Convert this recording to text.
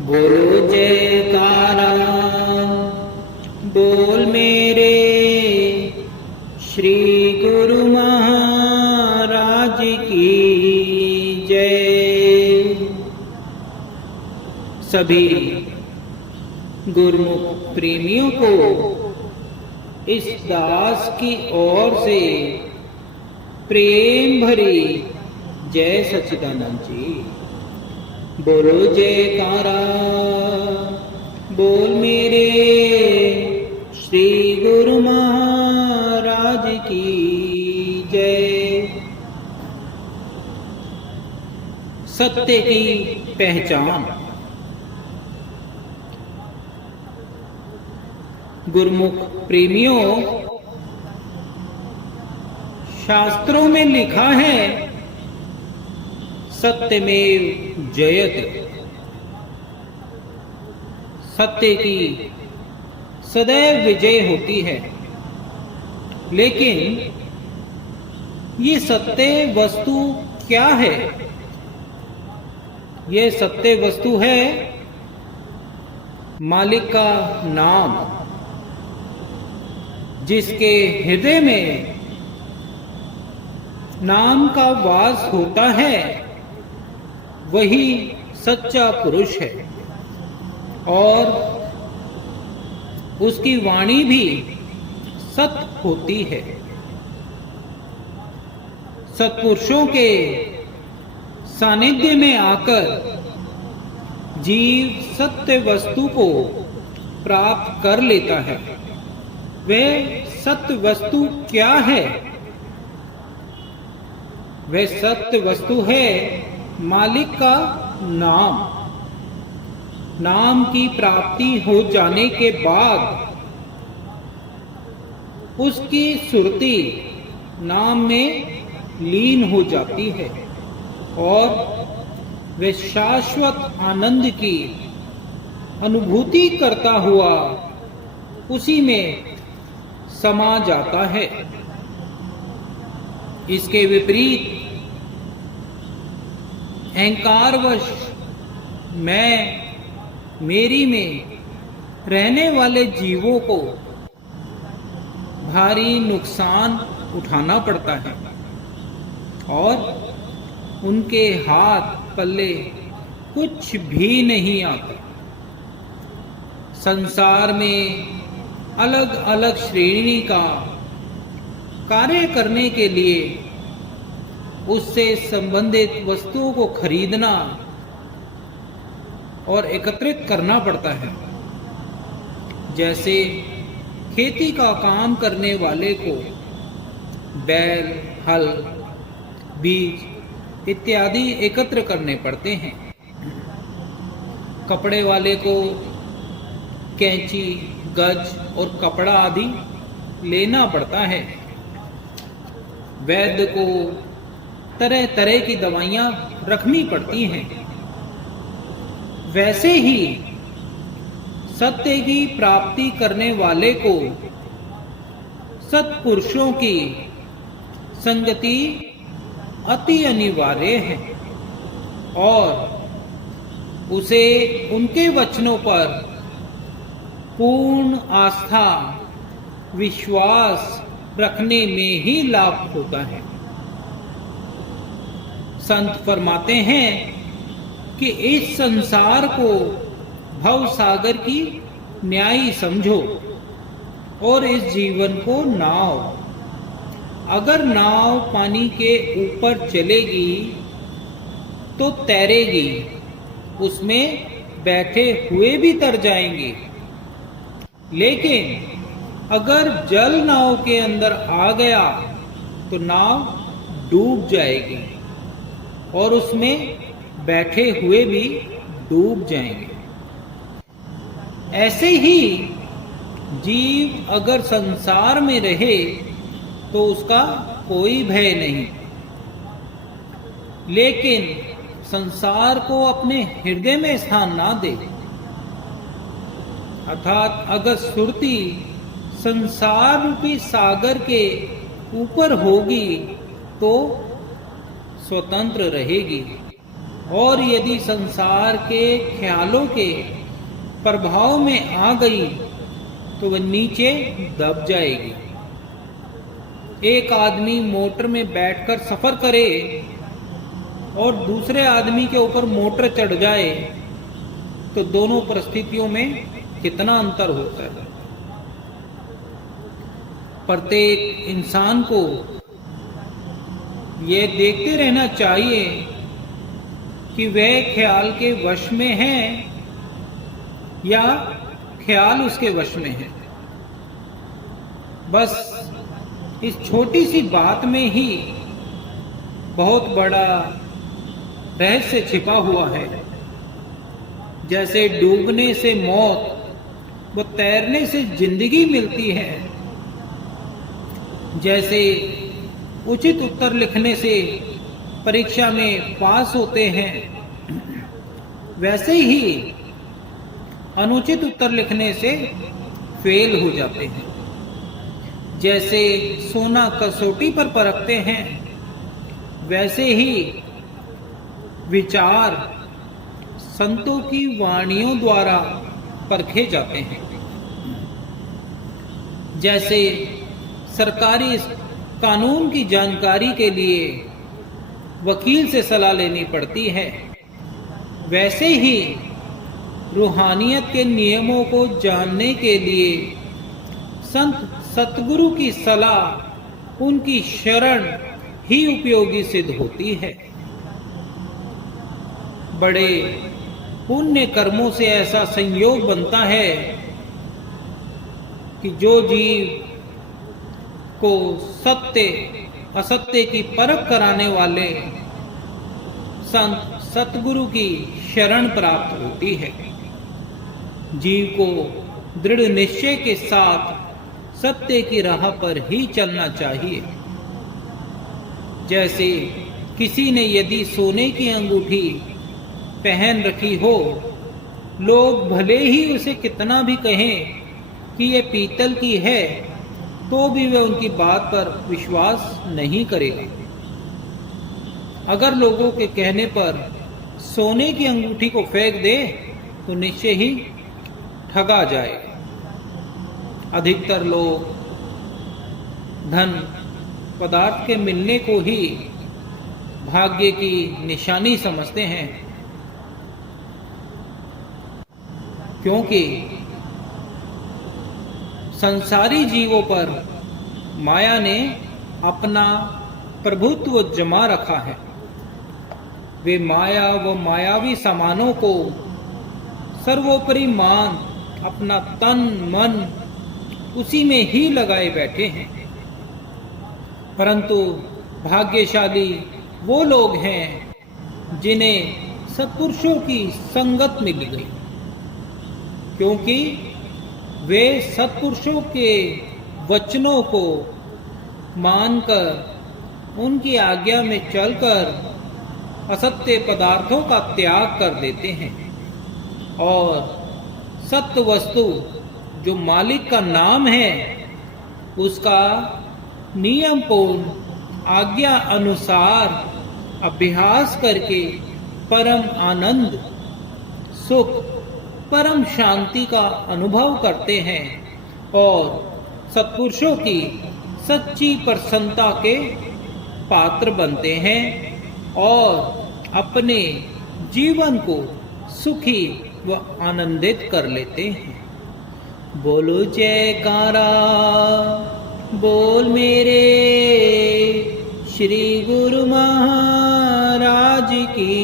बोलो जयकारा बोल मेरे श्री गुरु महाराज की जय। सभी गुरुमुख प्रेमियों को इस दास की ओर से प्रेम भरी जय सच्चिदानंद जी। बोलो जयकारा बोल मेरे श्री गुरु महाराज की जय। सत्य की पहचान। गुरुमुख प्रेमियों, शास्त्रों में लिखा है सत्यमेव जयते। सत्य की सदैव विजय होती है। लेकिन ये सत्य वस्तु क्या है? ये सत्य वस्तु है मालिक का नाम। जिसके हृदय में नाम का वास होता है वही सच्चा पुरुष है और उसकी वाणी भी सत्य होती है। सत्पुरुषों के सानिध्य में आकर जीव सत्य वस्तु को प्राप्त कर लेता है। वह सत्य वस्तु क्या है? वह सत्य वस्तु है मालिक का नाम। नाम की प्राप्ति हो जाने के बाद उसकी सुरति नाम में लीन हो जाती है और वह शाश्वत आनंद की अनुभूति करता हुआ उसी में समा जाता है। इसके विपरीत अहंकारवश मैं मेरी में रहने वाले जीवों को भारी नुकसान उठाना पड़ता है और उनके हाथ पल्ले कुछ भी नहीं आता। संसार में अलग अलग श्रेणी का कार्य करने के लिए उससे संबंधित वस्तुओं को खरीदना और एकत्रित करना पड़ता है। जैसे खेती का काम करने वाले को बैल, हल, बीज इत्यादि एकत्र करने पड़ते हैं। कपड़े वाले को कैंची, गज और कपड़ा आदि लेना पड़ता है। वैद्य को तरह तरह की दवाइयां रखनी पड़ती हैं। वैसे ही सत्य की प्राप्ति करने वाले को सत्पुरुषों की संगति अति अनिवार्य है और उसे उनके वचनों पर पूर्ण आस्था, विश्वास रखने में ही लाभ होता है। संत फरमाते हैं कि इस संसार को भव सागर की न्यायी समझो और इस जीवन को नाव। अगर नाव पानी के ऊपर चलेगी तो तैरेगी, उसमें बैठे हुए भी तर जाएंगे। लेकिन अगर जल नाव के अंदर आ गया तो नाव डूब जाएगी और उसमें बैठे हुए भी डूब जाएंगे। ऐसे ही जीव अगर संसार में रहे तो उसका कोई भय नहीं। लेकिन संसार को अपने हृदय में स्थान ना दे, अर्थात अगर सुरति संसार रूपी सागर के ऊपर होगी तो स्वतंत्र रहेगी और यदि संसार के ख्यालों के प्रभाव में आ गई तो वह नीचे दब जाएगी। एक आदमी मोटर में बैठकर सफर करे और दूसरे आदमी के ऊपर मोटर चढ़ जाए तो दोनों परिस्थितियों में कितना अंतर होता है। प्रत्येक इंसान को यह देखते रहना चाहिए कि वह ख्याल के वश में है या ख्याल उसके वश में है। बस इस छोटी सी बात में ही बहुत बड़ा रहस्य छिपा हुआ है। जैसे डूबने से मौत व तैरने से जिंदगी मिलती है, जैसे उचित उत्तर लिखने से परीक्षा में पास होते हैं, वैसे ही अनुचित उत्तर लिखने से फेल हो जाते हैं। जैसे सोना कसौटी पर परखते हैं, वैसे ही विचार संतों की वाणियों द्वारा परखे जाते हैं। जैसे सरकारी कानून की जानकारी के लिए वकील से सलाह लेनी पड़ती है, वैसे ही रूहानियत के नियमों को जानने के लिए संत सतगुरु की सलाह, उनकी शरण ही उपयोगी सिद्ध होती है। बड़े पुण्य कर्मों से ऐसा संयोग बनता है कि जो जीव को सत्य असत्य की परख कराने वाले संत सतगुरु की शरण प्राप्त होती है। जीव को दृढ़ निश्चय के साथ सत्य की राह पर ही चलना चाहिए। जैसे किसी ने यदि सोने की अंगूठी पहन रखी हो, लोग भले ही उसे कितना भी कहें कि यह पीतल की है, तो भी वह उनकी बात पर विश्वास नहीं करेगा। अगर लोगों के कहने पर सोने की अंगूठी को फेंक दे तो निश्चय ही ठगा जाएगा। अधिकतर लोग धन पदार्थ के मिलने को ही भाग्य की निशानी समझते हैं, क्योंकि संसारी जीवों पर माया ने अपना प्रभुत्व जमा रखा है। वे माया व मायावी सामानों को सर्वोपरि मान अपना तन मन उसी में ही लगाए बैठे हैं। परंतु भाग्यशाली वो लोग हैं जिन्हें सत्पुरुषों की संगत मिल गई, क्योंकि वे सत्पुरुषों के वचनों को मानकर उनकी आज्ञा में चलकर असत्य पदार्थों का त्याग कर देते हैं और सत्य वस्तु जो मालिक का नाम है उसका नियमपूर्ण आज्ञा अनुसार अभ्यास करके परम आनंद सुख परम शांति का अनुभव करते हैं और सत्पुरुषों की सच्ची प्रसन्नता के पात्र बनते हैं और अपने जीवन को सुखी व आनंदित कर लेते हैं। बोलो जयकारा बोल मेरे श्री गुरु महाराज की